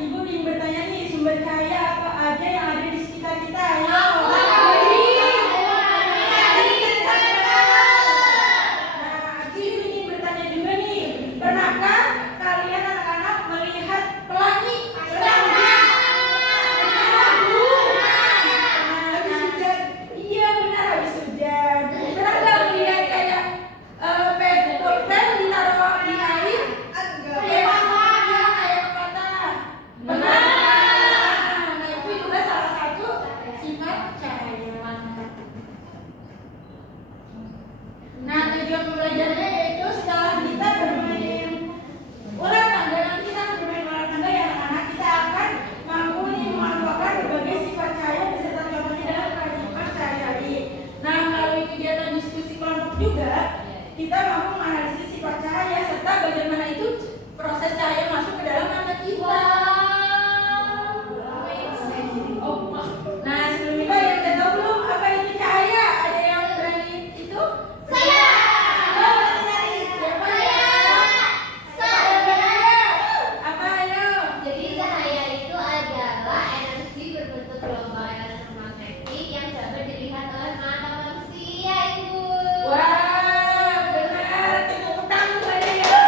Ibu ingin bertanya nih, sumber cahaya apa aja yang ada di sekitar kita? Ayo. Pernahkah kalian anak-anak melihat pelangi? Habis hujan. Iya benar, habis hujan. Pernah nggak melihat kayak pulpen ditaruh di air? Iya, kayak patah. Benar. Nah itu juga salah satu sifat cahaya. Nah tujuan pembelajarannya yaitu setelah kita bermain ular tangga, nanti kita akan bermain ular tangga ya anak-anak, kita akan mampu memanfaatkan berbagai sifat cahaya beserta contohnya dalam kehidupan sehari-hari. Nah melalui kegiatan diskusi kelompok juga kita mampu menganalisis sifat cahaya serta bagaimana itu proses cahaya masuk ke dalam mata kita. Nah sebelum itu ada yang udah tahu belum apa itu cahaya? Ada yang berani itu? Saya. Apa ayo? Jadi cahaya itu adalah energi berbentuk gelombang elektromagnetik yang dapat dilihat oleh mata manusia, Ibu. Wah, benar. Tepuk tangan pada ya.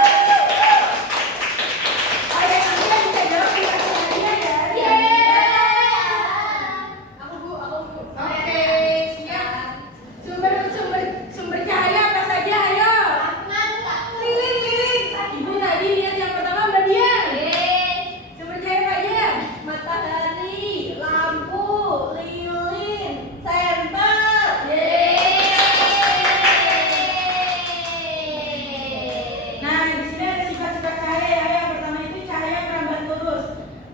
Ada yang nanti bisa jawab di pertanyaannya ya. Aku Bu. Oke, siap. Sumber cahaya apa saja? Ayo. Lilin. Ibu tadi lihat yang pertama Mbak Dian. Sumber cahaya apa aja? Matahari, lampu, lilin, senter. Nah, di sini ada sifat-sifat cahaya ya. Yang pertama itu cahaya merambat lurus,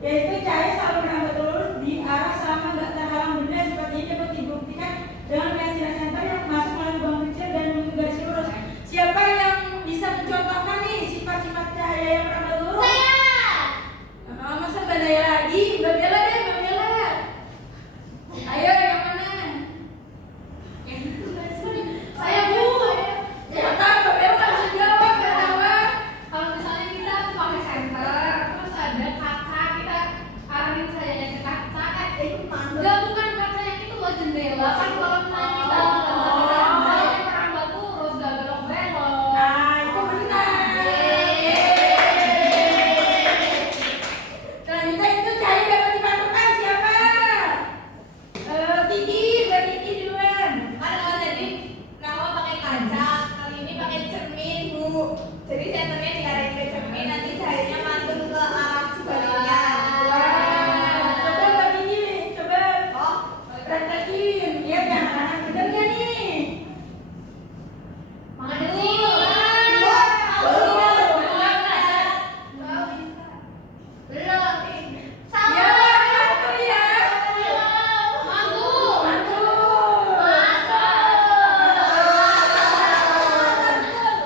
yaitu cahaya selalu merambat lurus di arah selama nggak terhalang benda. Seperti ini dapat dibuktikan dengan pensil senter yang masuk melalui lubang kecil dan menuju garis lurus. Siapa yang bisa mencontohkan nih sifat-sifat cahaya yang merambat lurus? Masa Mbak Naya lagi? Mbak Bella deh, Mbak Bella. Ayo yang mana? Saya Bu. Ya kan, Mbak Bella nggak bisa jawab, Mbak Nawa. Kalau misalnya kita pakai senter, terus ada kaca, kita arahin sayanya ke kaca, enggak, bukan kaca yang itu loh, jendela kan. Kalau misalnya kita sayanya merambat lurus, gak belok-belok. Nah, itu benar. Selanjutnya itu cahaya dapat dipantulkan siapa? Titi, Mbak Titi duluan. Kalau tadi Nawa pakai kaca, kali ini pakai cermin, Bu. Jadi senternya diarahin ke cermin, nanti cahayanya mantul ke arah sebaliknya. Coba Mbak Titi, coba Oh, praktekin. Lihat ya anak-anak, bener nggak nih? Mana sih? Belum. Ya, mantul ya. Mantul.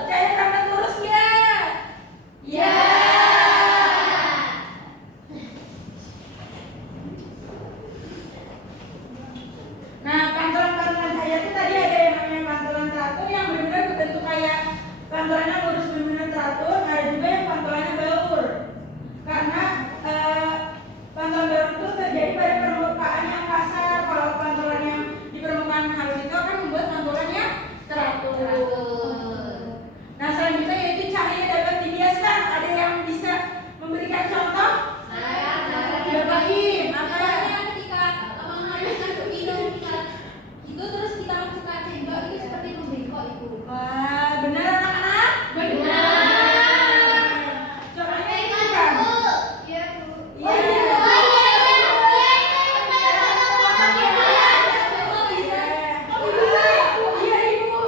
Cahaya merambat lurus nggak? Ya. Nah, pantulan-pantulan cahaya itu tadi ada yang namanya pantulan teratur yang benar-benar berbentuk kayak pantulannya lurus benar-benar teratur. Ada juga yang pantulannya baur. Karena pantulan baur itu terjadi pada permukaan yang kasar. Kalau pantulan yang di permukaan halus itu akan membuat pantulannya teratur. Nah, selanjutnya yaitu cahaya dapat dibiaskan. Ada yang bisa memberikan contoh? Bapakin apa? Ketika menghaluskan ke minum itu terus kita masukkan sendok, itu seperti membengkok, Ibu. Wah, benar anak-anak? Benar. Contohnya itu kan? Iya, Bu. Iya. Iya, Ibu.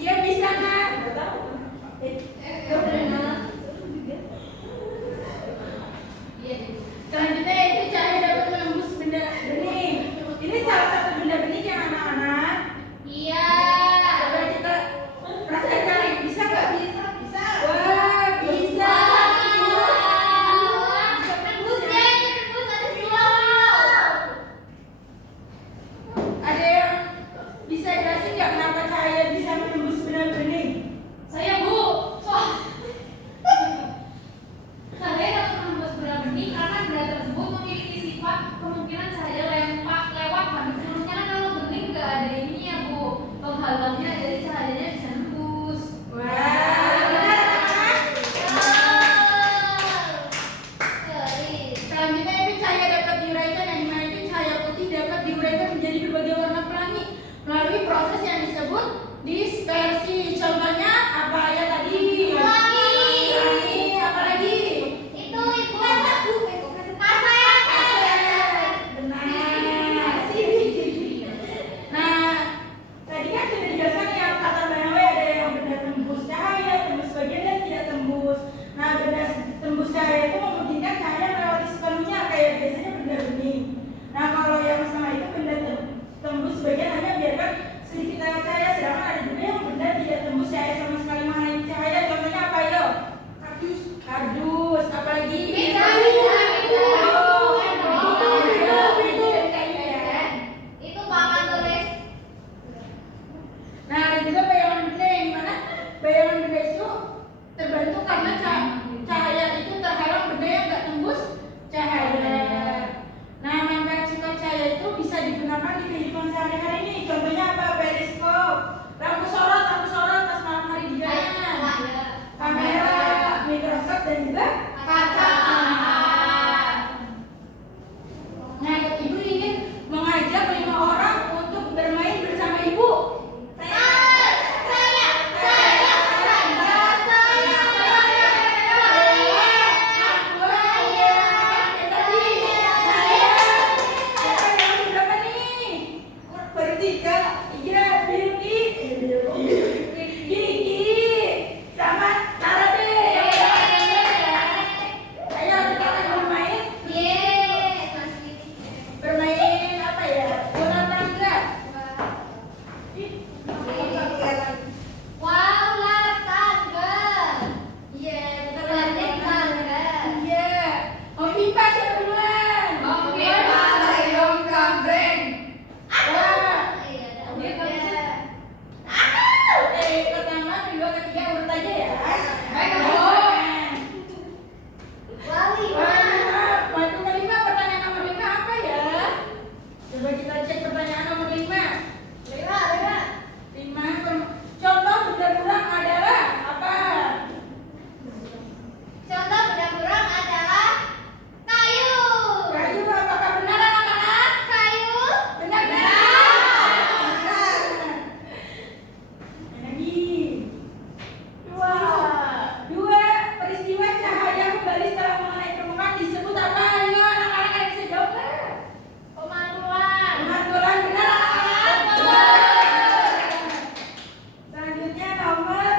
Iya, bisa kan? Selanjutnya itu cahaya dapat menembus benda bening. Ini salah satu benda bening yang anak-anak. Iya. Coba kita rasakan, bisa nggak? Bisa. Wah, bisa. bagus. Apalagi? Meja. Oh, Meja. itu dari kayu ya. Itu papan tulis. Nah, ada juga bayangan benda yang mana bayangan benda itu terbentuk karena cahaya itu terhalang benda yang nggak tembus cahaya. Nah, manfaat sifat cahaya itu bisa digunakan di kehidupan sehari-hari ini. Contohnya apa? Periskop, lampu sorot pas malam hari di jalan, kamera, mikroskop dan juga Kaca. Nah, ibu ingin mengajak 5 orang untuk bermain bersama ibu. Bermain apa ya? Bola tangga. Iya, kita bermain tangga. Iya. Mau pipa siapa duluan? Wah. Oke, pertama, kedua, ketiga urut aja ya. Waktu kelima, pertanyaan nomor 5 apa ya? Coba kita cek pertanyaan nomor 5. 5. Contoh benda kurang adalah apa? Contoh benda kurang adalah kayu. Kayu, apakah benar anak-anak? Kayu. Benar. Lagi. 2. Peristiwa cahaya kembali setelah mengenai permukaan disebut apa? Ayo anak-anak yang bisa jawab nggak? Pemantulan. Pemantulan benar anak-anak? Selanjutnya nomor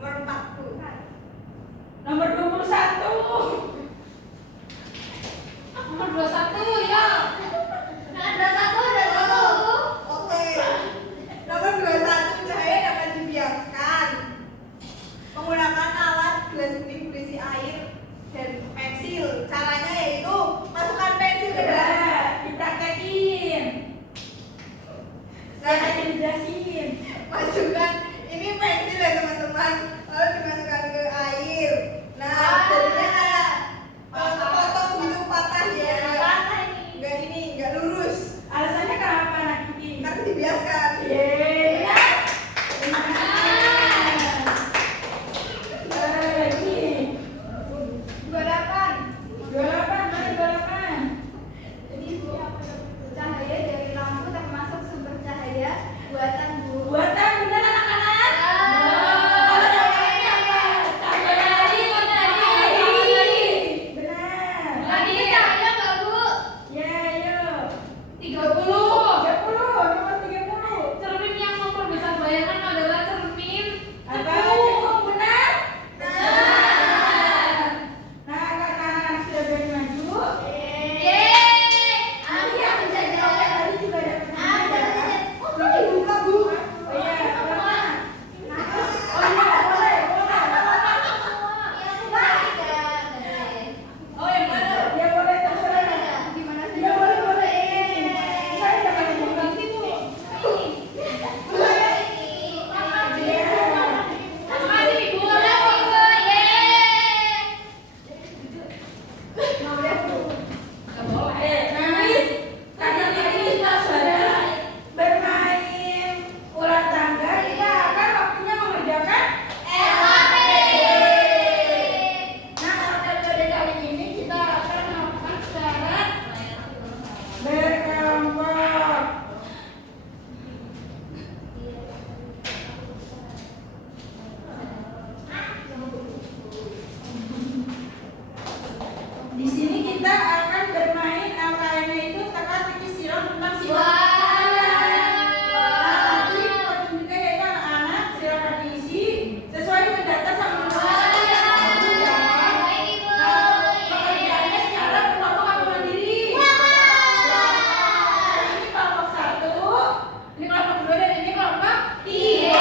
21. Nomor 21 ya. Ada satu. Oke. Nomor 21, cahaya dapat dibiaskan menggunakan alat gelas kuning berisi air dan pensil. Caranya yaitu masukkan pensil ke dalam. Udah, dipraktekin. Saya aja dijelasin. Masukkan ini pensil ya teman-teman, lalu dimasukkan ke air. Nah, jadinya kayak kepotong gitu, patah ya. Enggak lurus. Alasannya kenapa anak ini? Karena dibiaskan. Yeay, benar. Terima kasih. Lagi. 28. 28, mari 28. Jadi cahaya dari lampu termasuk sumber cahaya buatan guru. Buatan benar anak-anak? Kalau jawabannya apa? Cahaya dari matahari. Benar. Tadi Cahaya nggak, Bu? Ya, ayo. 30. 30, nomor 30. Cermin yang memperbesar bayangan adalah cermin Apa? cepu. Cekung, benar? Nah. Nah, karena anak-anak sudah berani maju, Aku iya, bisa bisa jawab. jawab tadi juga ada pertanyaan. Oh, dibuka, Bu. Oh iya, apa? Oh iya, boleh. Oh, yang mana? Ya boleh, terserah. Gimana sih? Ya boleh. Saya dapat jawab. Masih di bola. Nanti tadi kita sudah bermain ular tangga, kita akan waktunya mengerjakan Nah, episode kali ini kita akan melakukan secara berkelompok. Di sini kita akan bermain LKM itu teka-teki silang tentang sifat cahaya. Nah, nanti petunjuknya yaitu anak-anak silakan diisi sesuai dengan data sama pekerjaannya secara berkelompok atau mandiri. Ini kelompok 1, ini kelompok 2, dan ini kelompok 3.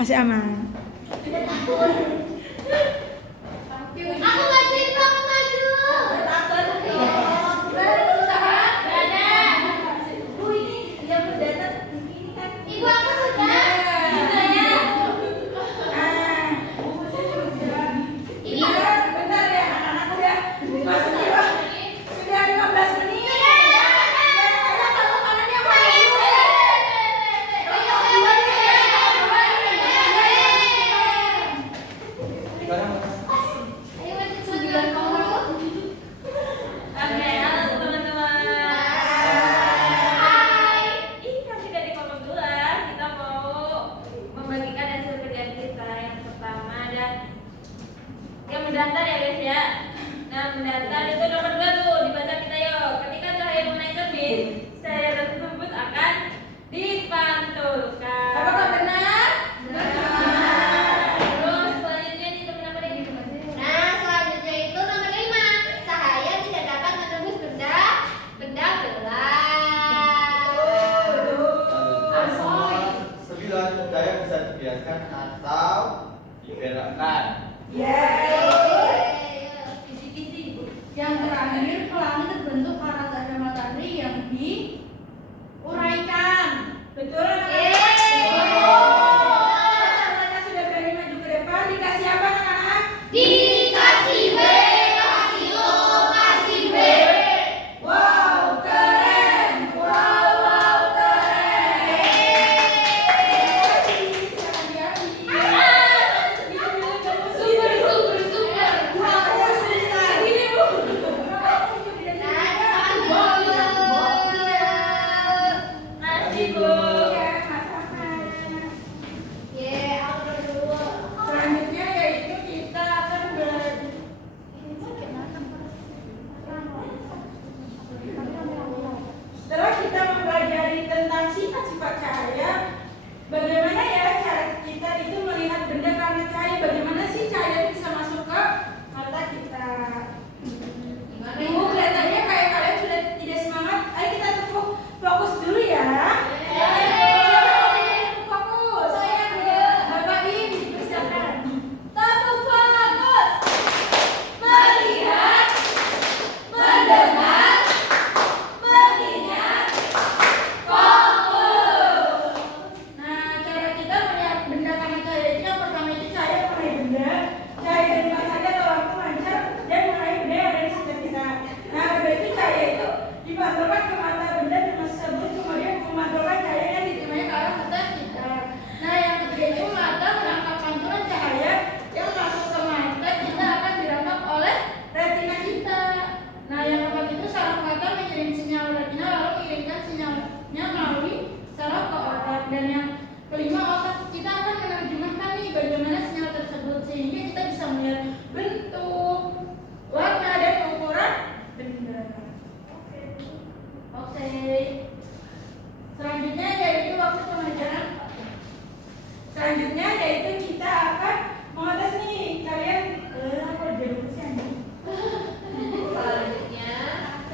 Masih aman. Tidak takut. Aku majuin dong, aku maju. Takut dong. Bu ini yang berdasar ini kan. Ibu aku sudah. Ini Bentar ya, anak-anak udah masuk ya. Sudah 15 menit. ayo maju sembilan kamu. Oke, halo teman-teman. Hai. Ini kami dari kelompok 2. Kita mau membagikan hasil kerjaan kita yang pertama dan yang mendaftar ya guys ya. Nah, mendaftar itu nomor 2 tuh, dibaca kita yuk. Ketika cahaya mengenai terbit, cahaya tersebut akan dipantulkan. Apakah benar? Terus selanjutnya nih teman-teman yang gitu Nah, selanjutnya itu nomor 5. Cahaya tidak dapat menembus benda gelap. Sembilan cahaya bisa dibiaskan atau digerakkan. Yang terakhir, pelangi terbentuk karena cahaya matahari yang diuraikan. Betul Yeay. anak-anak sudah berani maju ke depan. Dikasih apa anak-anak? Dikasih B, kasih O, kasih B. Wow, keren. Wow, keren. Silakan diambil. Super. Hapus bisa. Gini bu. Masih Bu. Ya, Mas Ahmad. Selanjutnya yaitu kita akan belajar. Setelah kita mempelajari tentang sifat-sifat cahaya, bagaimana ya cara kita itu melihat benda karena cahaya? Bagaimana sih cahaya itu bisa masuk ke mata kita? Ibu kelihatannya kayak kalian sudah tidak semangat. Ayo kita tepuk fokus dulu ya. Siapa yang mau fokus? Bapak ini, silakan. Tepuk fokus. Melihat, mendengar, mengingat, fokus. Nah, cara kita melihat benda karena cahaya itu yang pertama itu cahaya mengenai benda, cahaya dari matahari atau lampu mancar dan mengenai benda yang ada di sekitar kita. Nah, benda itu cahaya itu dipantulkan ke mata benda tersebut, kemudian memantulkan cahaya yang diterimanya ke arah mata kita. Nah, yang ketiga itu mata menangkap pantulan cahaya yang masuk ke mata kita akan dirangkap oleh retina kita. Nah, yang keempat itu saraf mata mengirim sinyal retina lalu mengirimkan sinyalnya melalui saraf ke otak. Dan yang kelima, otak kita akan menerjemahkan nih bagaimana sinyal tersebut sehingga kita bisa melihat bentuk, warna dan ukuran benda. Oke. Selanjutnya yaitu waktu pengajaran. Selanjutnya yaitu kita akan mengetes nih kalian apa jadi urusan nih.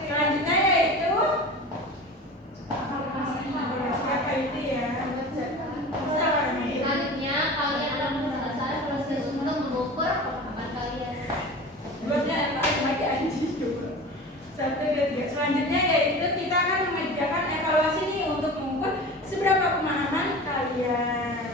Selanjutnya yaitu siapa itu ya? Siapa nih? Selanjutnya kalian akan selesai proses untuk mengukur pemahaman kalian. Buatnya lagi anjing coba. 1, 2, 3. Selanjutnya yaitu kita akan mengerjakan evaluasi nih untuk mengukur seberapa pemahaman kalian.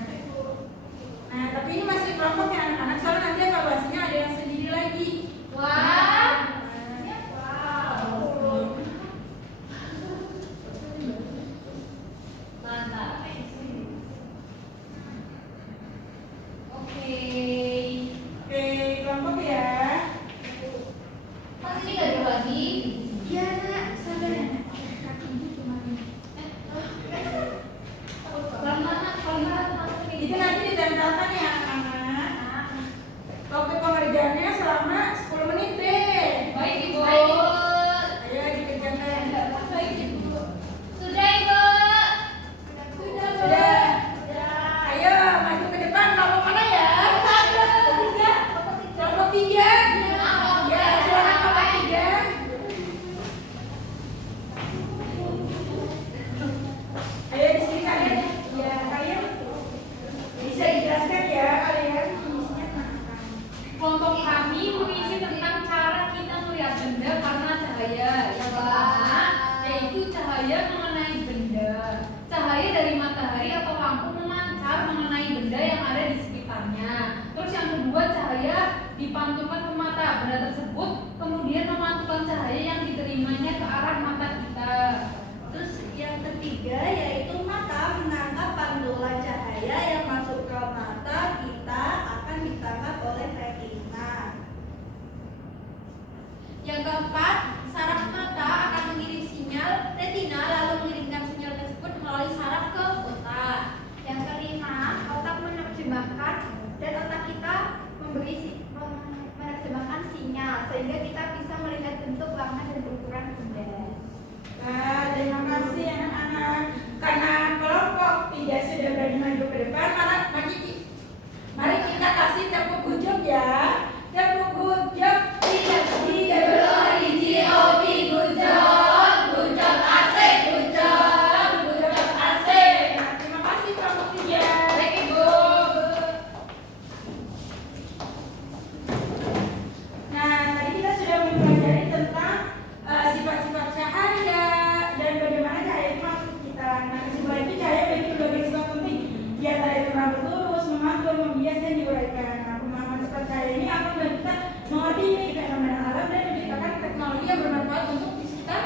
bias dan diuraikan. Nah, pemahaman sifat cahaya ini akan membantu kita mengerti ini fenomena alam dan menciptakan teknologi yang bermanfaat untuk sekitar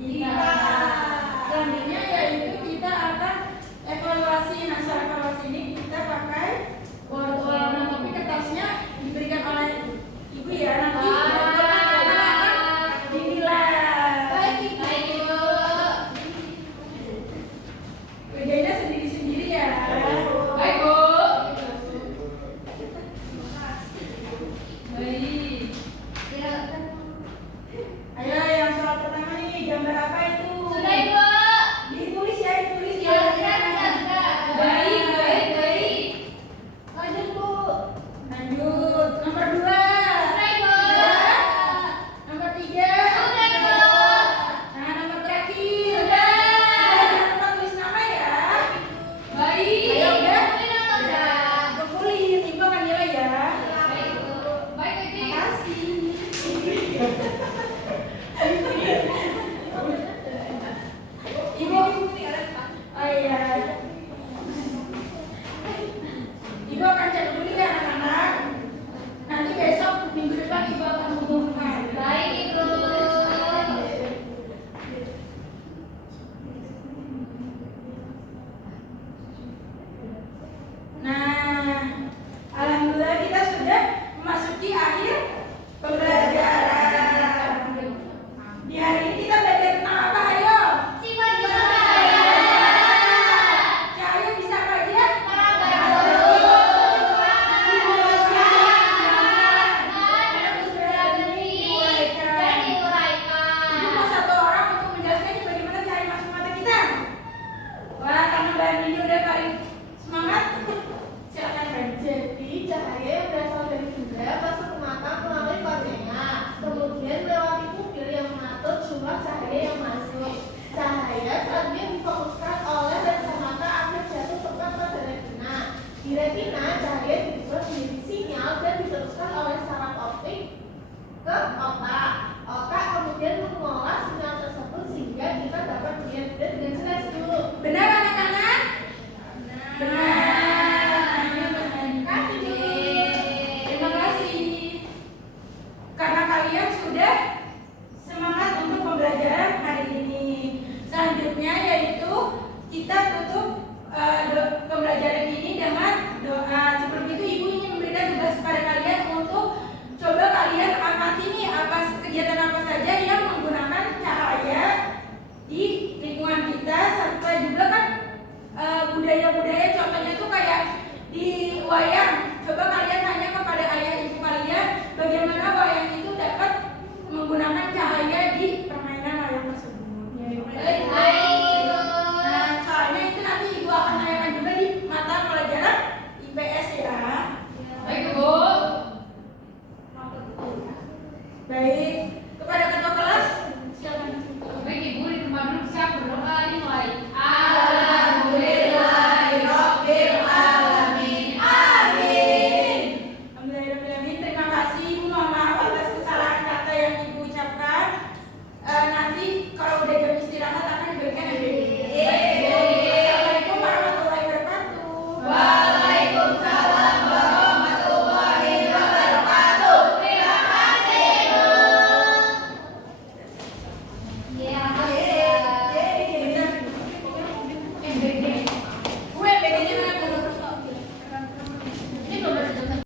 kita. Selanjutnya yaitu kita akan evaluasi. Nah, secara evaluasi ini kita pakai nah, tapi kertasnya diberikan oleh ibu ya, nanti akan dinilai. Baik Ibu. Kerjanya sendiri-sendiri ya. Baik, Bu. Baik. Ayo yang soal pertama nih, gambar apa itu? Sudah Ibu. Ditulis ya, ditulis ya. Baik, baik, baik. Lanjut Bu. Lanjut. Nomor 2. Sudah Ibu. Nomor 3. Sudah Ibu. Nah, nomor terakhir. Sudah. Jangan lupa tulis nama ya. Baik. Ayo udah. Sudah. Kumpulin, Ibu akan nilai ya. Baik Ibu. Baik, Ibu. Makasih. Ibu, oh iya. Ibu akan cek dulu ya anak-anak. Nanti besok minggu depan Ibu akan umumkan. Baik Ibu. Nah, alhamdulillah kita sudah memasuki akhir pembelajaran. Di hari ini kita belajar tentang apa? Ayo. Sifat-sifat cahaya. Cahaya bisa apa aja? Ibu mau satu orang untuk menjelaskan bagaimana cahaya masuk mata kita. Wah, karena Mbak Nini udah paling semangat. Silakan Mbak. Jadi cahaya yang berasal dari benda masuk ke mata melalui kornea, kemudian melewati pupil yang mengatur jumlah cahaya yang masuk. Cahaya selanjutnya difokuskan oleh lensa mata agar jatuh tepat pada retina. Di retina, cahaya diubah menjadi sinyal dan diteruskan oleh saraf optik ke otak. Otak kemudian mengeluarkan